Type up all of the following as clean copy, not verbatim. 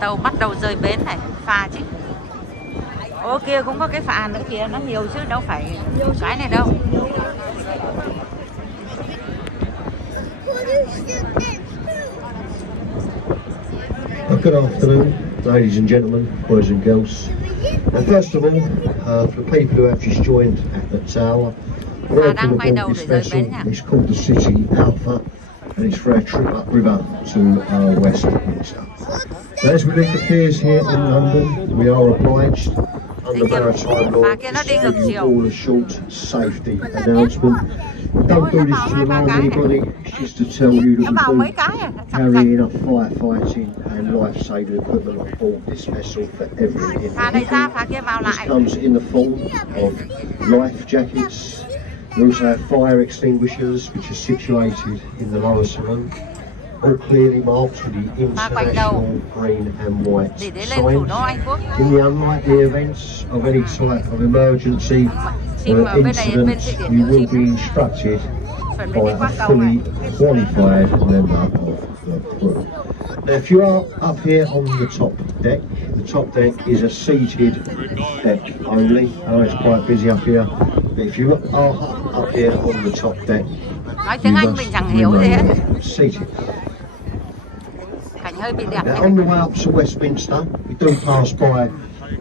Tàu bắt đầu rời bến này, phà chứ. Ô kia cũng có cái phà nữa kìa, nó nhiều chứ đâu phải cái này đâu. Good afternoon, ladies and gentlemen, boys and girls. And first of all, for the people who have just joined at the tower, welcome aboard this vessel. It's called the City Alpha, and it's for our trip upriver to Westminster. Now, as we leave the piers here in London, we are obliged under maritime law to give you all a short safety announcement. Don't do this to alarm anybody, it's just to tell you that we do carry enough firefighting and life-saving equipment on board this vessel for every individual. This comes in the form of life jackets. We also have fire extinguishers which are situated in the lower saloon, all clearly marked with the international green and white signs. In the unlikely events of any type of emergency or incident, you will be instructed by a fully qualified member of the crew. Now, if you are up here on the top deck is a seated deck only. I know it's quite busy up here, but if you are up here on the top deck, you must remain seated. Now, on the way up to Westminster, we do pass by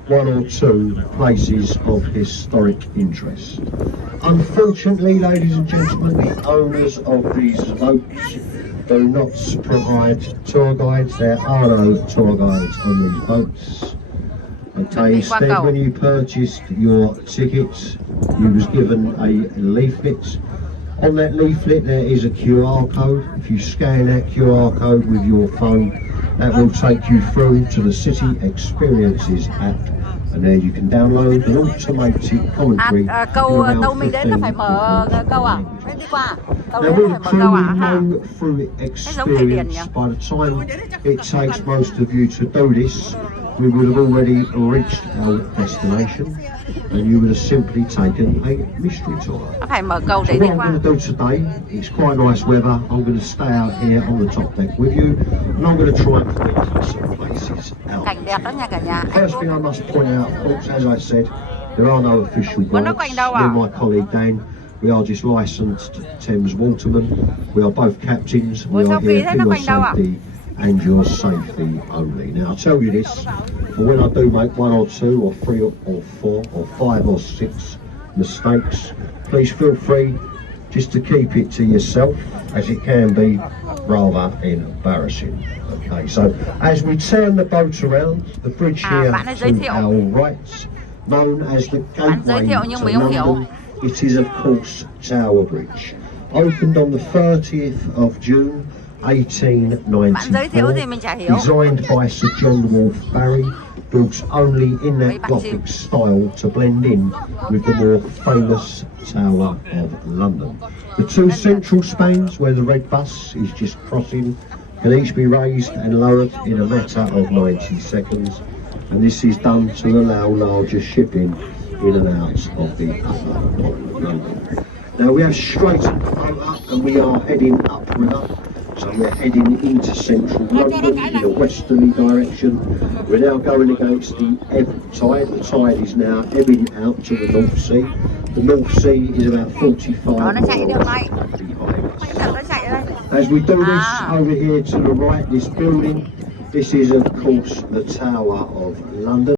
one or two places of historic interest. Unfortunately, ladies and gentlemen, the owners of these boats do not provide tour guides. There are no tour guides on these boats. Okay, instead, when you purchased your tickets, you was given a leaflet. On that leaflet there is a QR code. If you scan that QR code with your phone, that will take you through to the City Experiences app, and there you can download an automated commentary. Tàu mình đến nó phải mở câu à? Đi qua. Tàu Now, đến with phải the mở câu à? crew known through experience, by the time it takes most of you to do this, we would have already reached our destination, and you would have simply taken a mystery tour. Phải mở cầu So để what đi I'm qua. going to do today, it's quite nice weather, I'm going to stay out here on the top deck with you, and I'm going to try and point some places out. Cảnh đẹp đó nha cả nhà. First thing I must point out, of course, as I said, there are no official guides. Me and my colleague Dan, we are just licensed Thames watermen. We are both captains. We are here for your safety and your safety only. Now, I'll tell you this, for when I do make one or two or three or four or five or six mistakes, please feel free just to keep it to yourself, as it can be rather embarrassing. Okay, so as we turn the boat around, the bridge here to our right, known as the gateway to London, it is of course Tower Bridge. Opened on the 30th of June 1894, designed by Sir John Wolfe Barry, built only in that Gothic style to blend in with the more famous Tower of London. The two central spans where the red bus is just crossing can each be raised and lowered in a matter of 90 seconds, and this is done to allow larger shipping in and out of the upper part of London. Now, we have straightened the boat up and we are heading upriver, so we're heading into central London in a westerly direction. We're now going against the ebb tide. The tide is now ebbing out to the North Sea. The North Sea is about 45 miles behind us. As we do this, over here to the right, this building, this is of course the Tower of London.